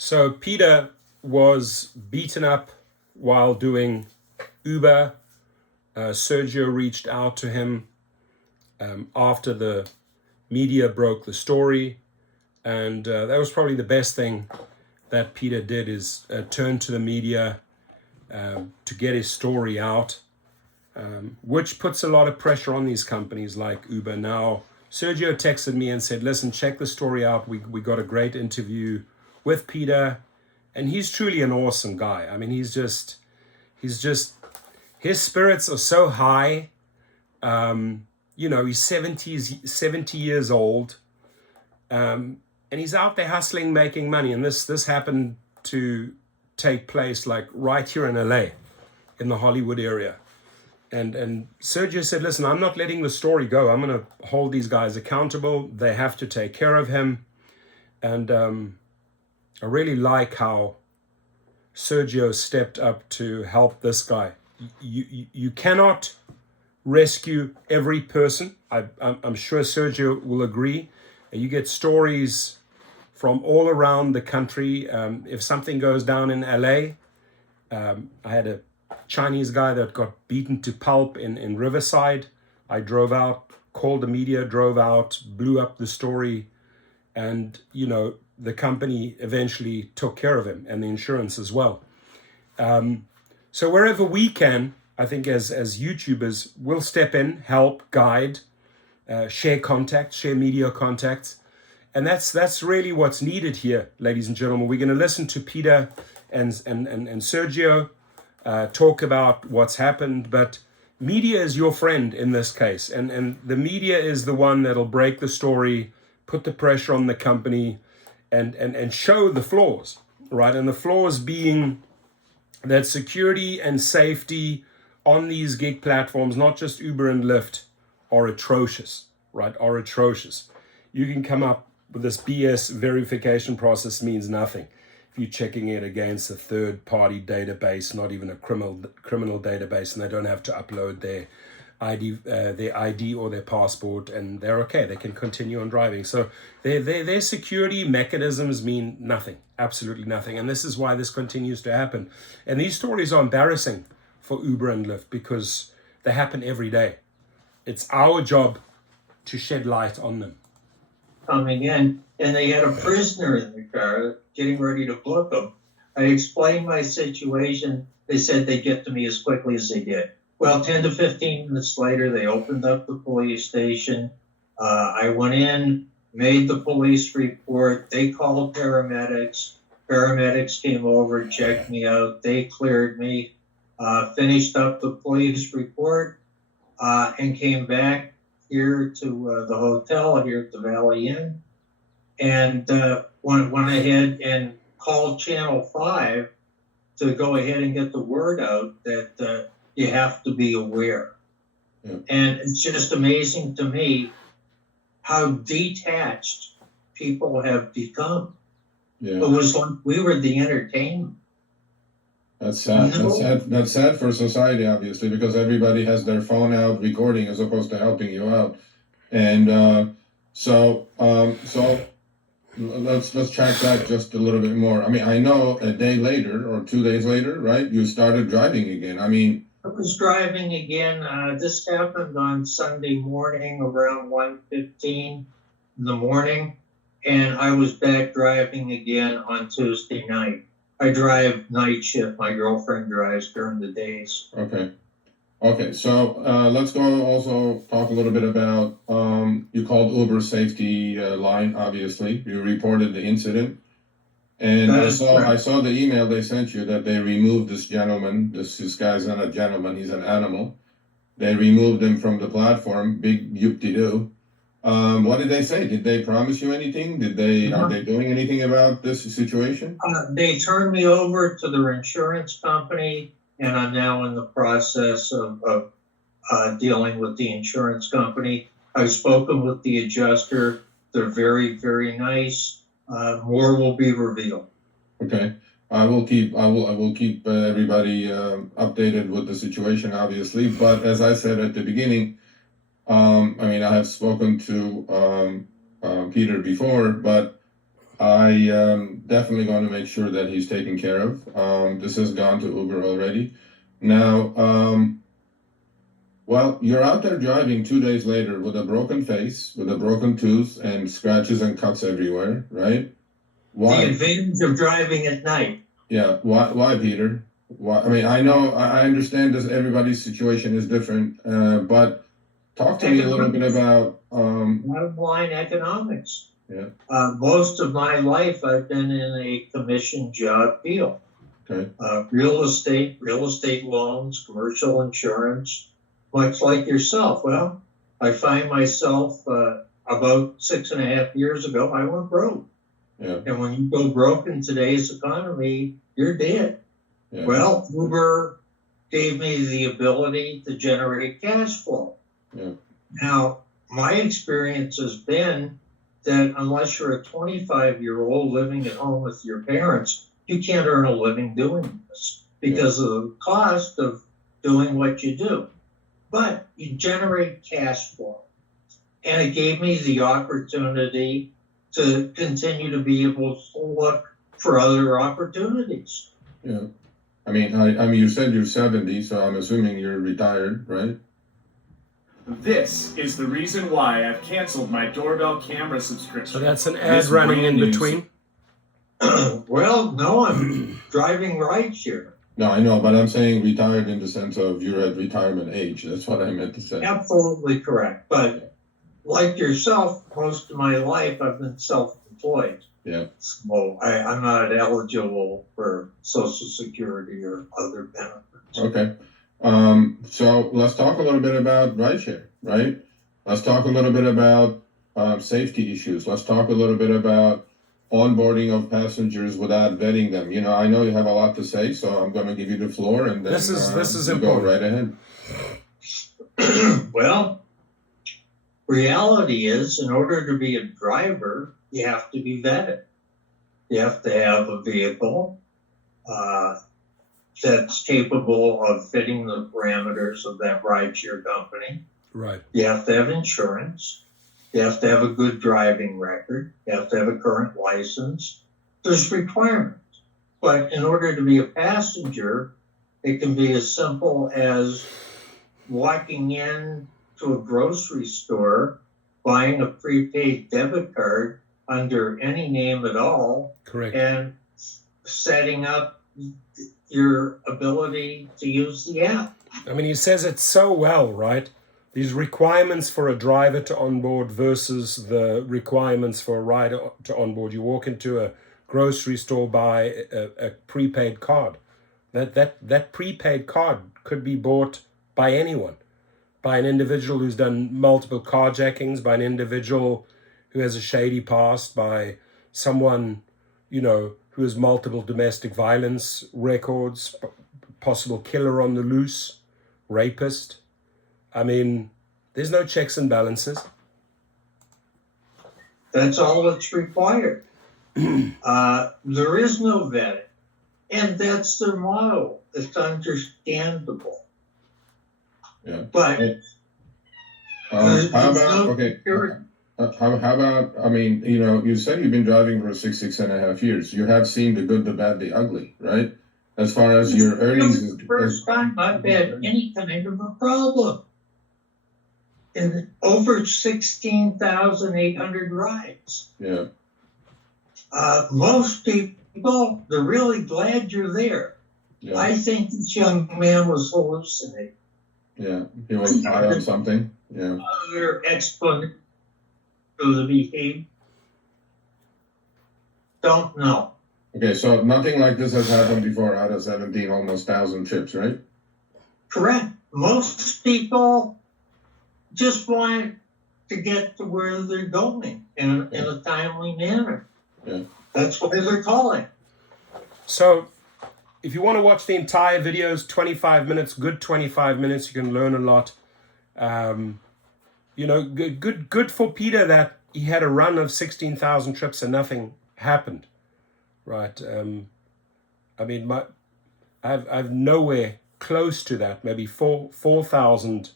So Peter was beaten up while doing Uber. Sergio reached out to him after the media broke the story, and that was probably the best thing that Peter did, is turn to the media to get his story out, which puts a lot of pressure on these companies like Uber. Now, Sergio texted me and said, listen, check the story out. We got a great interview with Peter, and he's truly an awesome guy. I mean, he's just, his spirits are so high. He's 70 years old, and he's out there hustling, making money. And this happened to take place like right here in LA, in the Hollywood area. And Sergio said, listen, I'm not letting the story go. I'm going to hold these guys accountable. They have to take care of him. And I really like how Sergio stepped up to help this guy. You cannot rescue every person. I'm sure Sergio will agree. You get stories from all around the country. If something goes down in LA, I had a Chinese guy that got beaten to pulp in Riverside. I drove out, called the media, drove out, blew up the story, and the company eventually took care of him, and the insurance as well. So wherever we can, I think as YouTubers, we'll step in, help, guide, share contacts, share media contacts. And that's really what's needed here, ladies and gentlemen. We're going to listen to Peter and Sergio talk about what's happened, but media is your friend in this case. And the media is the one that'll break the story, put the pressure on the company, and show the flaws, right? And the flaws being that security and safety on these gig platforms, not just Uber and Lyft, are atrocious, right? Are atrocious. You can come up with this BS verification process means nothing if you're checking it against a third-party database, not even a criminal database, and they don't have to upload their ID or their passport, and they're okay. They can continue on driving. So their security mechanisms mean nothing, absolutely nothing. And this is why this continues to happen. And these stories are embarrassing for Uber and Lyft because they happen every day. It's our job to shed light on them. Coming in, and they had a prisoner in the car getting ready to book them. I explained my situation. They said they'd get to me as quickly as they did. Well, 10 to 15 minutes later, they opened up the police station. I went in, made the police report. They called paramedics. Paramedics came over, checked me out. They cleared me, finished up the police report, and came back here to the hotel here at the Valley Inn, and went ahead and called Channel 5 to go ahead and get the word out that you have to be aware. Yeah. And it's just amazing to me how detached people have become. Yeah. It was like we were the entertainment. That's sad. No. That's sad for society, obviously, because everybody has their phone out recording as opposed to helping you out. And so let's track that just a little bit more. I mean, I know a day later or 2 days later, right? You started driving again. I mean, I was driving again. This happened on Sunday morning around 1:15 in the morning, and I was back driving again on Tuesday night. I drive night shift. My girlfriend drives during the days. Okay. So let's go also talk a little bit about, you called Uber safety line, obviously. You reported the incident. And I saw the email they sent you that they removed this gentleman. This guy's not a gentleman, he's an animal. They removed him from the platform. Big yoop-de-doo. What did they say? Did they promise you anything? Are they doing anything about this situation? They turned me over to their insurance company, and I'm now in the process of dealing with the insurance company. I've spoken with the adjuster. They're very, very nice. More will be revealed. Okay. I will keep everybody updated with the situation, obviously. But as I said at the beginning, I mean, I have spoken to Peter before, but I definitely going to make sure that he's taken care of. This has gone to Uber already. Now, well, you're out there driving 2 days later with a broken face, with a broken tooth, and scratches and cuts everywhere, right? Why? The advantage of driving at night. Yeah. Why, Peter? Why? I mean, I know, I understand that everybody's situation is different, but talk to me a little bit about. Bottom line economics. Yeah. Most of my life, I've been in a commission job field. Okay. Real estate loans, commercial insurance, much like yourself. Well, I find myself about 6.5 years ago, I went broke. Yeah. And when you go broke in today's economy, you're dead. Yeah. Well, Uber gave me the ability to generate cash flow. Yeah. Now, my experience has been that unless you're a 25-year-old living at home with your parents, you can't earn a living doing this because of the cost of doing what you do. But you generate cash flow. And it gave me the opportunity to continue to be able to look for other opportunities. Yeah. I mean, you said you're 70, so I'm assuming you're retired, right? This is the reason why I've canceled my doorbell camera subscription. So that's an ad running in between? Well, no, I'm driving rideshare. No, I know, but I'm saying retired in the sense of you're at retirement age. That's what I meant to say. Absolutely correct. But like yourself, most of my life I've been self-employed. Yeah. So I'm not eligible for Social Security or other benefits. Okay. So let's talk a little bit about rideshare, right? Let's talk a little bit about safety issues. Let's talk a little bit about onboarding of passengers without vetting them. You know, I know you have a lot to say, so I'm going to give you the floor, and then This is you important. go right ahead. Well, reality is, in order to be a driver, you have to be vetted. You have to have a vehicle that's capable of fitting the parameters of that rideshare company. Right. You have to have insurance. You have to have a good driving record. You have to have a current license. There's requirements. But in order to be a passenger, it can be as simple as walking in to a grocery store, buying a prepaid debit card under any name at all, Correct. and setting up your ability to use the app. I mean, he says it so well, right? These requirements for a driver to onboard versus the requirements for a rider to onboard. You walk into a grocery store, buy a prepaid card. That prepaid card could be bought by anyone, by an individual who's done multiple carjackings, by an individual who has a shady past, by someone, you know, who has multiple domestic violence records, possible killer on the loose, rapist. I mean, there's no checks and balances. That's all that's required. There is no vetting. And that's their model. It's understandable. Yeah. But how about, I mean, you know, you said you've been driving for 6.5 years. You have seen the good, the bad, the ugly, right? As far as your earnings. It's the first time I've had any kind of a problem. In over 16,800 rides. Yeah. Most people, they're really glad you're there. Yeah. I think this young man was hallucinating. Yeah. He was high on something. Yeah. Other explanation for the behavior. Don't know. Okay, so nothing like this has happened before out of 17, almost 1,000 trips, right? Correct. Most people just want to get to where they're going in a timely manner. Yeah. That's why they're calling. So if you want to watch the entire video, it's 25 minutes, good 25 minutes. You can learn a lot. You know, good for Peter that he had a run of 16,000 trips and nothing happened. Right. I mean, I've nowhere close to that. Maybe 4,000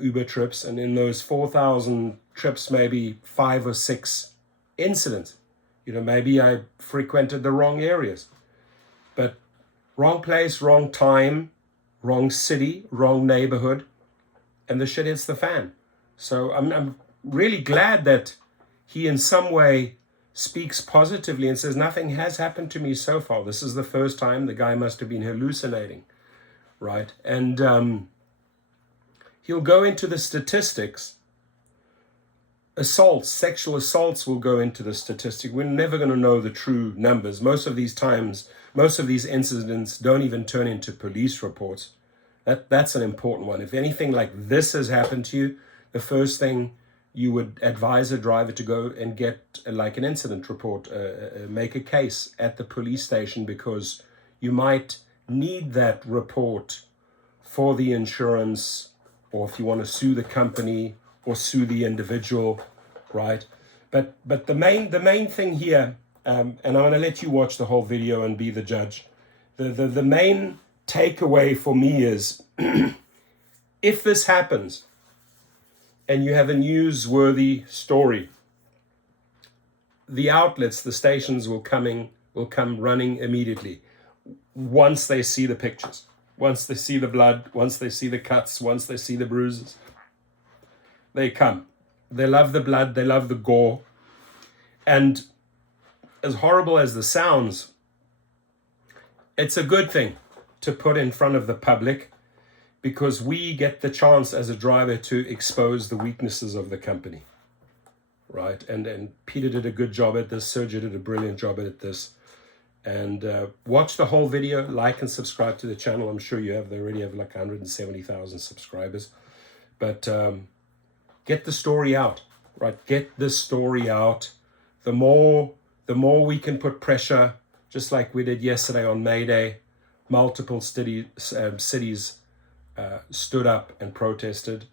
Uber trips, and in those 4,000 trips, maybe 5 or 6 incidents. You know, maybe I frequented the wrong areas. But wrong place, wrong time, wrong city, wrong neighborhood, and the shit hits the fan. So I'm really glad that he in some way speaks positively and says nothing has happened to me so far. This is the first time. The guy must have been hallucinating, right? And he'll go into the statistics. Assaults, sexual assaults will go into the statistic. We're never going to know the true numbers. Most of these incidents don't even turn into police reports. That's an important one. If anything like this has happened to you, the first thing you would advise a driver to go and get like an incident report, make a case at the police station, because you might need that report for the insurance, or if you want to sue the company or sue the individual, right? But the main thing here, and I'm going to let you watch the whole video and be the judge. The main takeaway for me is if this happens and you have a newsworthy story, the outlets, the stations will come running immediately once they see the pictures, once they see the blood, once they see the cuts, once they see the bruises. They come. They love the blood, they love the gore. And as horrible as this sounds, it's a good thing to put in front of the public, because we get the chance as a driver to expose the weaknesses of the company, right? And Peter did a good job at this. Sergio did a brilliant job at this. And watch the whole video, like and subscribe to the channel. I'm sure you have. They already have like 170,000 subscribers. But get the story out, right? Get the story out. The more we can put pressure, just like we did yesterday on May Day, multiple cities stood up and protested.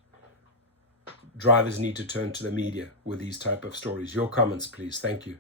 Drivers need to turn to the media with these type of stories. Your comments, please. Thank you.